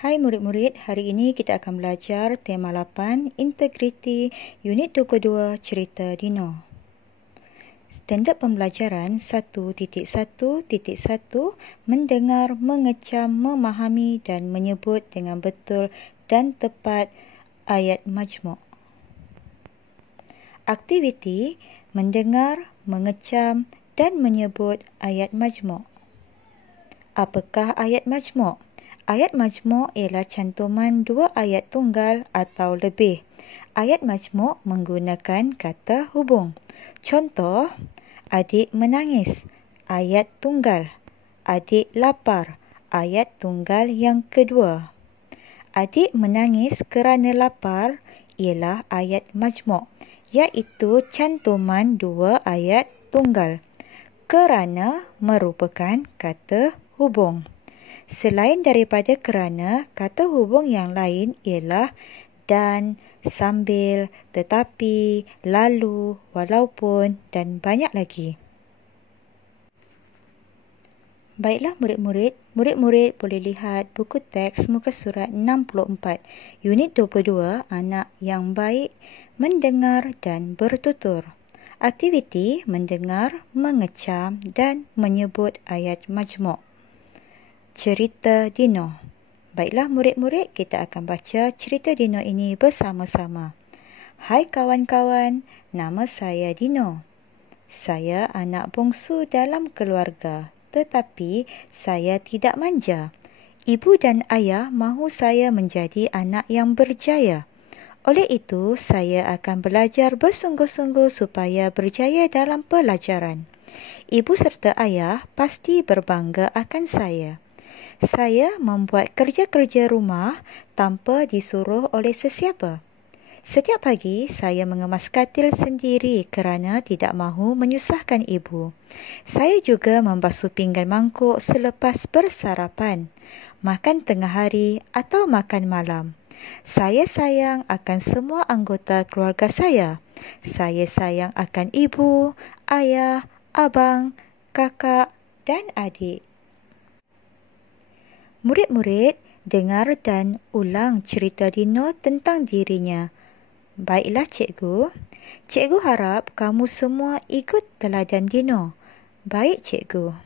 Hai murid-murid, hari ini kita akan belajar tema 8, Integriti, Unit 22, Cerita Dino. Standard pembelajaran 1.1.1, mendengar, mengecam, memahami dan menyebut dengan betul dan tepat ayat majmuk. Aktiviti, mendengar, mengecam dan menyebut ayat majmuk. Apakah ayat majmuk? Ayat majmuk ialah cantuman dua ayat tunggal atau lebih. Ayat majmuk menggunakan kata hubung. Contoh, adik menangis, ayat tunggal. Adik lapar, ayat tunggal yang kedua. Adik menangis kerana lapar ialah ayat majmuk, iaitu cantuman dua ayat tunggal. Kerana merupakan kata hubung. Selain daripada kerana, kata hubung yang lain ialah dan, sambil, tetapi, lalu, walaupun dan banyak lagi. Baiklah murid-murid boleh lihat buku teks muka surat 64, Unit 22, Anak yang Baik, Mendengar dan Bertutur. Aktiviti mendengar, mengecam dan menyebut ayat majmuk. Cerita Dino. Baiklah murid-murid, kita akan baca cerita Dino ini bersama-sama. Hai kawan-kawan, nama saya Dino. Saya anak bongsu dalam keluarga, tetapi saya tidak manja. Ibu dan ayah mahu saya menjadi anak yang berjaya. Oleh itu, saya akan belajar bersungguh-sungguh supaya berjaya dalam pelajaran. Ibu serta ayah pasti berbangga akan saya. Saya membuat kerja-kerja rumah tanpa disuruh oleh sesiapa. Setiap pagi, saya mengemas katil sendiri kerana tidak mahu menyusahkan ibu. Saya juga membasuh pinggan mangkuk selepas bersarapan, makan tengah hari atau makan malam. Saya sayang akan semua anggota keluarga saya. Saya sayang akan ibu, ayah, abang, kakak dan adik. Murid-murid, dengar dan ulang cerita Dino tentang dirinya. Baiklah cikgu. Cikgu harap kamu semua ikut teladan Dino. Baik cikgu.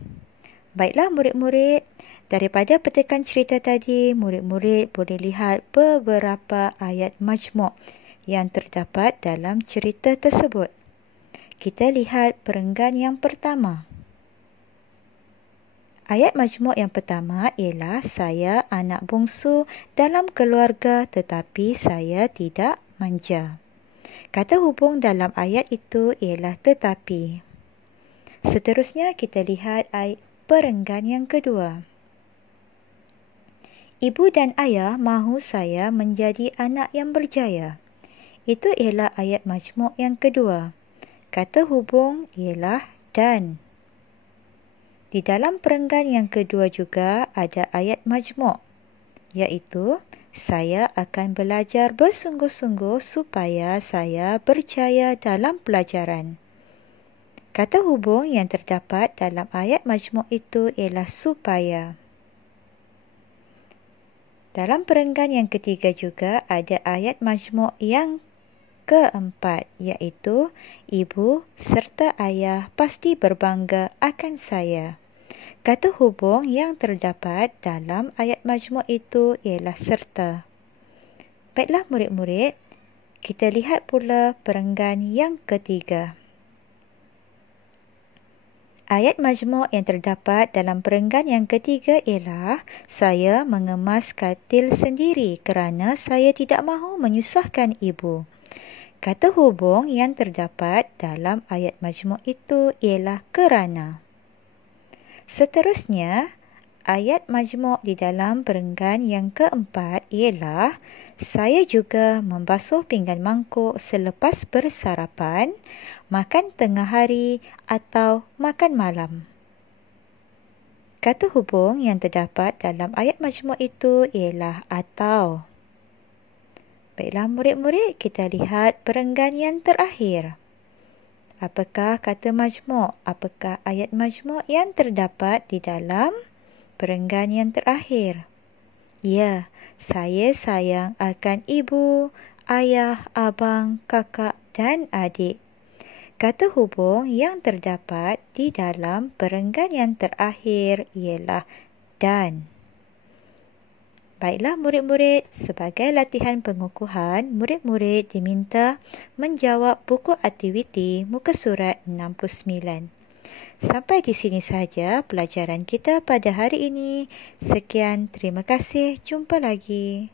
Baiklah murid-murid, daripada petikan cerita tadi, murid-murid boleh lihat beberapa ayat majmuk yang terdapat dalam cerita tersebut. Kita lihat perenggan yang pertama. Ayat majmuk yang pertama ialah saya anak bongsu dalam keluarga tetapi saya tidak manja. Kata hubung dalam ayat itu ialah tetapi. Seterusnya kita lihat perenggan yang kedua. Ibu dan ayah mahu saya menjadi anak yang berjaya. Itu ialah ayat majmuk yang kedua. Kata hubung ialah dan. Di dalam perenggan yang kedua juga ada ayat majmuk, iaitu saya akan belajar bersungguh-sungguh supaya saya berjaya dalam pelajaran. Kata hubung yang terdapat dalam ayat majmuk itu ialah supaya. Dalam perenggan yang ketiga juga ada ayat majmuk yang keempat, iaitu ibu serta ayah pasti berbangga akan saya. Kata hubung yang terdapat dalam ayat majmuk itu ialah serta. Baiklah murid-murid, kita lihat pula perenggan yang ketiga. Ayat majmuk yang terdapat dalam perenggan yang ketiga ialah saya mengemas katil sendiri kerana saya tidak mahu menyusahkan ibu. Kata hubung yang terdapat dalam ayat majmuk itu ialah kerana. Seterusnya, ayat majmuk di dalam perenggan yang keempat ialah saya juga membasuh pinggan mangkuk selepas bersarapan, makan tengah hari atau makan malam. Kata hubung yang terdapat dalam ayat majmuk itu ialah atau. Baiklah murid-murid, kita lihat perenggan yang terakhir. Apakah kata majmuk? Apakah ayat majmuk yang terdapat di dalam perenggan yang terakhir? Ya, Saya sayang akan ibu, ayah, abang, kakak dan adik. Kata hubung yang terdapat di dalam perenggan yang terakhir ialah dan. Baiklah murid-murid, sebagai latihan pengukuhan, murid-murid diminta menjawab buku aktiviti muka surat 69. Sampai di sini sahaja pelajaran kita pada hari ini. Sekian, terima kasih. Jumpa lagi.